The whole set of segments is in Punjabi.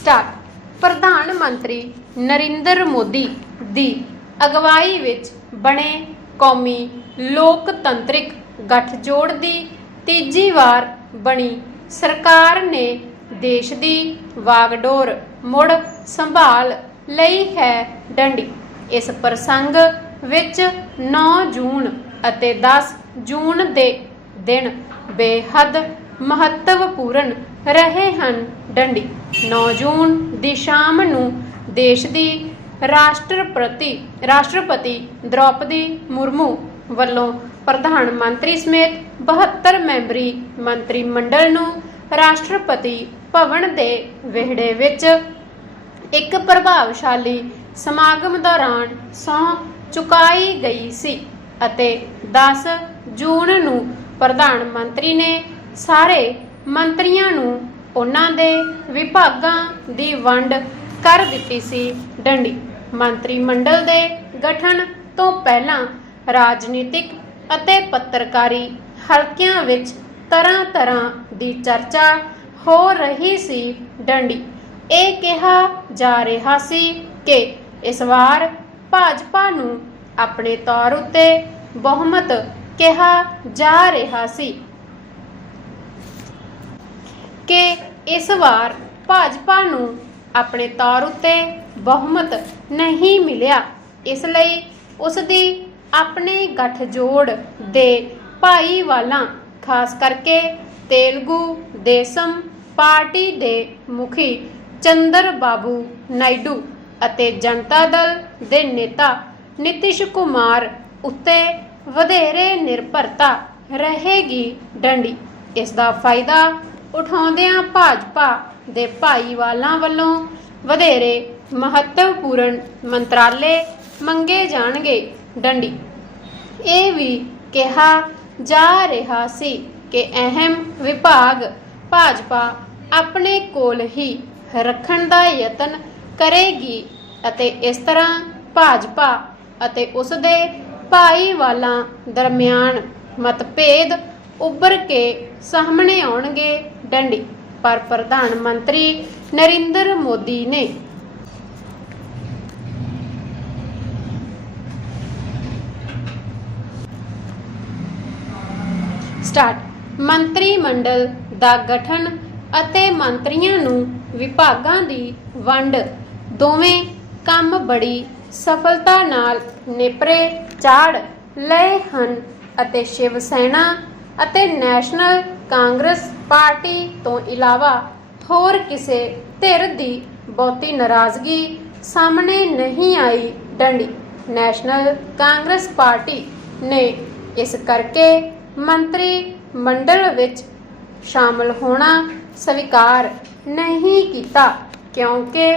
ਸਟਾਰਟ ਪ੍ਰਧਾਨ ਮੰਤਰੀ ਨਰਿੰਦਰ ਮੋਦੀ ਦੀ ਅਗਵਾਈ ਵਿੱਚ ਬਣੇ ਕੌਮੀ ਲੋਕਤੰਤਰਿਕ ਗੱਠਜੋੜ ਦੀ ਤੀਜੀ ਵਾਰ ਬਣੀ ਸਰਕਾਰ ਨੇ ਦੇਸ਼ ਦੀ ਵਾਗਡੋਰ ਮੁੜ ਸੰਭਾਲ ਲਈ ਹੈ ਡੰਡੀ। ਇਸ ਪ੍ਰਸੰਗ ਵਿੱਚ 9 ਜੂਨ ਅਤੇ 10 ਜੂਨ ਦੇ ਦਿਨ ਬੇਹੱਦ ਮਹੱਤਵਪੂਰਨ ਰਹੇ ਹਨ। ਡੰਡੀ 9 ਜੂਨ ਦੀ ਸ਼ਾਮ ਨੂੰ ਦੇਸ਼ ਦੀ ਰਾਸ਼ਟਰਪਤੀ ਰਾਸ਼ਟਰਪਤੀ ਦ੍ਰੌਪਦੀ ਮੁਰਮੂ ਵੱਲੋਂ ਪ੍ਰਧਾਨ ਮੰਤਰੀ ਸਮੇਤ 72 ਮੈਂਬਰੀ ਮੰਤਰੀ ਮੰਡਲ ਨੂੰ ਰਾਸ਼ਟਰਪਤੀ ਭਵਨ ਦੇ ਵਿਹੜੇ ਵਿੱਚ ਇੱਕ ਪ੍ਰਭਾਵਸ਼ਾਲੀ ਸਮਾਗਮ ਦੌਰਾਨ ਸਹੁੰ ਚੁਕਾਈ ਗਈ ਸੀ ਅਤੇ 10 ਜੂਨ ਨੂੰ ਪ੍ਰਧਾਨ ਮੰਤਰੀ ਨੇ ਸਾਰੇ ਮੰਤਰੀਆਂ ਨੂੰ ਉਹਨਾਂ ਦੇ ਵਿਭਾਗਾਂ ਦੀ ਵੰਡ ਕਰ ਦਿੱਤੀ ਸੀ ਡੰਡੀ। ਮੰਤਰੀ ਮੰਡਲ ਦੇ ਗਠਨ ਤੋਂ ਪਹਿਲਾਂ ਰਾਜਨੀਤਿਕ ਅਤੇ ਪੱਤਰਕਾਰੀ ਹਲਕਿਆਂ ਵਿੱਚ ਤਰ੍ਹਾਂ-ਤਰ੍ਹਾਂ ਦੀ ਚਰਚਾ ਹੋ ਰਹੀ ਸੀ ਡੰਡੀ। ਇਹ ਕਿਹਾ ਜਾ ਰਿਹਾ ਸੀ ਕਿ ਇਸ ਵਾਰ ਭਾਜਪਾ ਨੂੰ ਆਪਣੇ ਤੌਰ ਉੱਤੇ ਬਹੁਮਤ ਕਿਹਾ ਜਾ ਰਿਹਾ ਸੀ। ਕਿ ਇਸ ਵਾਰ ਭਾਜਪਾ ਨੂੰ ਆਪਣੇ ਤੌਰ ਉੱਤੇ ਬਹੁਮਤ ਨਹੀਂ ਮਿਲਿਆ। ਇਸ ਲਈ ਉਸ ਦੀ ਆਪਣੇ ਗੱਠਜੋੜ ਦੇ ਭਾਈ ਵਾਲਾ, ਖਾਸ ਕਰਕੇ ਤੇਲਗੂ ਦੇਸਮ ਪਾਰਟੀ ਦੇ ਮੁਖੀ ਚੰਦਰ ਬਾਬੂ ਨਾਇਡੂ ਅਤੇ ਜਨਤਾ ਦਲ ਦੇ ਨੇਤਾ ਨਿਤਿਸ਼ ਕੁਮਾਰ ਉੱਤੇ ਵਧੇਰੇ ਨਿਰਭਰਤਾ ਰਹੇਗੀ ਡੰਡੀ। ਇਸ ਦਾ ਫਾਇਦਾ ਉਠਾਉਂਦਿਆਂ ਭਾਜਪਾ ਦੇ ਭਾਈਵਾਲਾਂ ਵੱਲੋਂ ਵਧੇਰੇ ਮਹੱਤਵਪੂਰਨ ਮੰਤਰਾਲੇ ਮੰਗੇ ਜਾਣਗੇ ਡੰਡੀ। ਇਹ ਵੀ ਕਿਹਾ ਜਾ ਰਿਹਾ ਸੀ ਕਿ ਅਹਿਮ ਵਿਭਾਗ ਭਾਜਪਾ ਆਪਣੇ ਕੋਲ ਹੀ ਰੱਖਣ ਦਾ ਯਤਨ ਕਰੇਗੀ ਅਤੇ ਇਸ ਤਰ੍ਹਾਂ ਭਾਜਪਾ ਅਤੇ ਉਸ ਦੇ ਭਾਈਵਾਲਾਂ ਦਰਮਿਆਨ ਮਤਭੇਦ ਉੱਭਰ ਕੇ ਸਾਹਮਣੇ ਆਉਣਗੇ ਡੰਡੀ ਪਰ ਪ੍ਰਧਾਨ ਮੰਤਰੀ ਨਰਿੰਦਰ ਮੋਦੀ ਨੇ ਸਟਾਰਟ ਮੰਤਰੀ ਮੰਡਲ ਦਾ ਗਠਨ ਅਤੇ ਮੰਤਰੀਆਂ ਨੂੰ ਵਿਭਾਗਾਂ ਦੀ ਵੰਡ, ਦੋਵੇਂ ਕੰਮ ਬੜੀ ਸਫਲਤਾ ਨਾਲ ਨਿਪਰੇ ਚਾੜ ਲਏ ਹਨ ਅਤੇ ਸ਼ਿਵ ਸੈਨਾ ਅਤੇ ਨੈਸ਼ਨਲ ਕਾਂਗਰਸ ਪਾਰਟੀ ਤੋਂ ਇਲਾਵਾ ਹੋਰ ਕਿਸੇ ਧਿਰ ਦੀ ਬਹੁਤੀ ਨਾਰਾਜ਼ਗੀ ਸਾਹਮਣੇ ਨਹੀਂ ਆਈ ਡੰਡੀ। ਨੈਸ਼ਨਲ ਕਾਂਗਰਸ ਪਾਰਟੀ ਨੇ ਇਸ ਕਰਕੇ ਮੰਤਰੀ ਮੰਡਲ ਵਿੱਚ ਸ਼ਾਮਲ ਹੋਣਾ ਸਵੀਕਾਰ ਨਹੀਂ ਕੀਤਾ, ਕਿਉਂਕਿ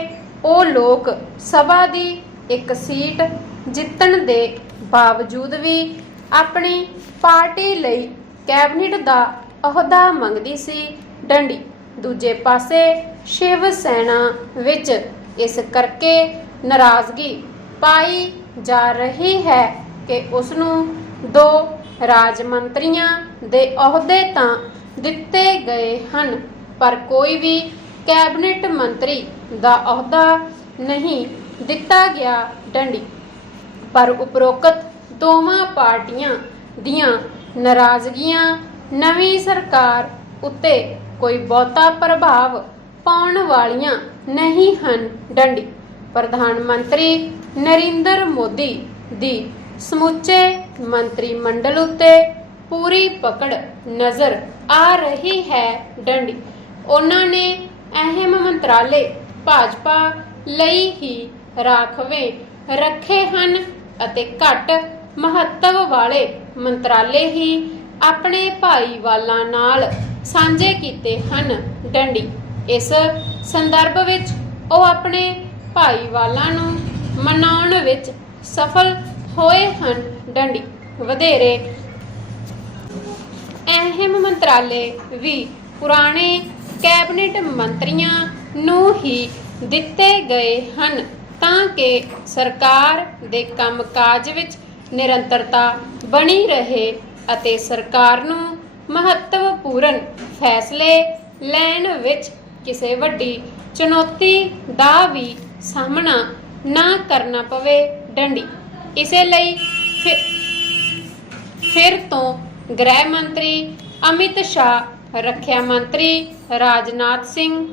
ਉਹ ਲੋਕ ਸਭਾ ਦੀ ਇੱਕ ਸੀਟ ਜਿੱਤਣ ਦੇ ਬਾਵਜੂਦ ਵੀ ਆਪਣੀ ਪਾਰਟੀ ਲਈ ਕੈਬਨਿਟ ਦਾ ਅਹੁਦਾ ਮੰਗਦੀ ਸੀ ਡੰਡੀ। ਦੂਜੇ ਪਾਸੇ ਸ਼ਿਵ ਸੈਨਾ ਵਿੱਚ ਇਸ ਕਰਕੇ ਨਾਰਾਜ਼ਗੀ ਪਾਈ ਜਾ ਰਹੀ ਹੈ ਕਿ ਉਸ ਨੂੰ ਦੋ ਰਾਜ ਮੰਤਰੀਆਂ ਦੇ ਅਹੁਦੇ ਤਾਂ ਦਿੱਤੇ ਗਏ ਹਨ, ਪਰ ਕੋਈ ਵੀ ਕੈਬਨਿਟ ਮੰਤਰੀ ਦਾ ਅਹੁਦਾ ਨਹੀਂ ਦਿੱਤਾ ਗਿਆ ਡੰਡੀ। ਪਰ ਉਪਰੋਕਤ ਦੋਵਾਂ ਪਾਰਟੀਆਂ ਦੀਆਂ ਨਾਰਾਜ਼ਗੀਆਂ, ਨਵੀਂ ਸਰਕਾਰ ਉੱਤੇ ਕੋਈ ਬਹੁਤਾ ਪ੍ਰਭਾਵ ਪਾਉਣ ਵਾਲੀਆਂ ਨਹੀਂ ਹਨ, ਡੰਡੀ। ਪ੍ਰਧਾਨ ਮੰਤਰੀ ਨਰਿੰਦਰ ਮੋਦੀ ਦੀ ਸਮੁੱਚੇ ਮੰਤਰੀ ਮੰਡਲ ਉੱਤੇ ਪੂਰੀ ਪਕੜ ਨਜ਼ਰ ਆ ਰਹੀ ਹੈ, ਡੰਡੀ। ਉਹਨਾਂ ਨੇ ਅਹਿਮ ਮੰਤਰਾਲੇ ਭਾਜਪਾ ਲਈ ਹੀ ਰਾਖਵੇਂ ਰੱਖੇ ਹਨ ਅਤੇ ਘੱਟ ਮਹੱਤਵ ਵਾਲੇ ਮੰਤਰਾਲੇ ਹੀ ਆਪਣੇ ਭਾਈਵਾਲਾਂ ਨਾਲ ਸਾਂਝੇ ਕੀਤੇ ਹਨ। ਡੰਡੀ, ਇਸ ਸੰਦਰਭ ਵਿੱਚ ਉਹ ਆਪਣੇ ਭਾਈਵਾਲਾਂ ਨੂੰ ਮਨਾਉਣ ਵਿੱਚ ਸਫਲ ਹੋਏ ਹਨ। ਡੰਡੀ, ਵਧੇਰੇ। ਅਹਿਮ ਮੰਤਰਾਲੇ ਵੀ ਪੁਰਾਣੇ ਕੈਬਨਿਟ ਮੰਤਰੀਆਂ ਨੂੰ ਹੀ ਦਿੱਤੇ ਗਏ ਹਨ ਤਾਂ ਕਿ ਸਰਕਾਰ ਦੇ ਕੰਮਕਾਜ ਵਿੱਚ ਨਿਰੰਤਰਤਾ ਬਣੀ ਰਹੇ ਅਤੇ ਸਰਕਾਰ ਨੂੰ ਮਹੱਤਵਪੂਰਨ ਫੈਸਲੇ ਲੈਣ ਵਿੱਚ ਕਿਸੇ ਵੱਡੀ ਚੁਣੌਤੀ ਦਾ ਵੀ ਸਾਹਮਣਾ ਨਾ ਕਰਨਾ ਪਵੇ ਡੰਡੀ। ਇਸੇ ਲਈ ਫਿ- ਫਿਰ ਤੋਂ ਗ੍ਰਹਿ ਮੰਤਰੀ ਅਮਿਤ ਸ਼ਾਹ, ਰੱਖਿਆ ਮੰਤਰੀ ਰਾਜਨਾਥ ਸਿੰਘ